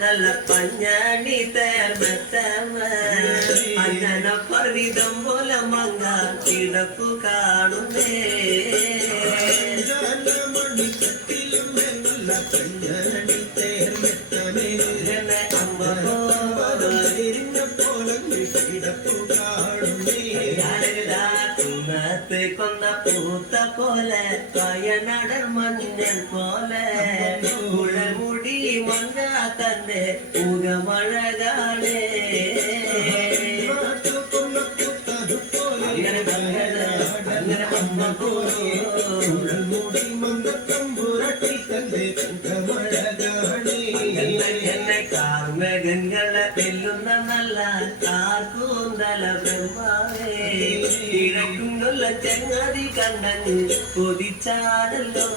നല്ല പഞ്ഞാണി തേർമത്തമ അന്നന പർവിതം പോലെ മങ്ങ കിടപ്പു കാണുന്നേ നല്ല പഞ്ഞാണി തേർമത്തമേ അമ്മ പോലെ കിടപ്പു കാണുന്നേ കുന്നത്ത് കൊന്ന പൂത്ത പോലെ വയനാടൻ മഞ്ഞൻ പോലെ മുടി മങ്ങ തന്നെ മുഖമഴകാണേ എന്നെ കാർമേഘങ്ങളെ വെല്ലുന്ന നല്ല കാർക്കൂന്തല ബ്രഹ്മാവേ ഇടയ്ക്കുള്ള ചങ്ങാതി കണ്ണന് കൊതിച്ചാടല്ലോ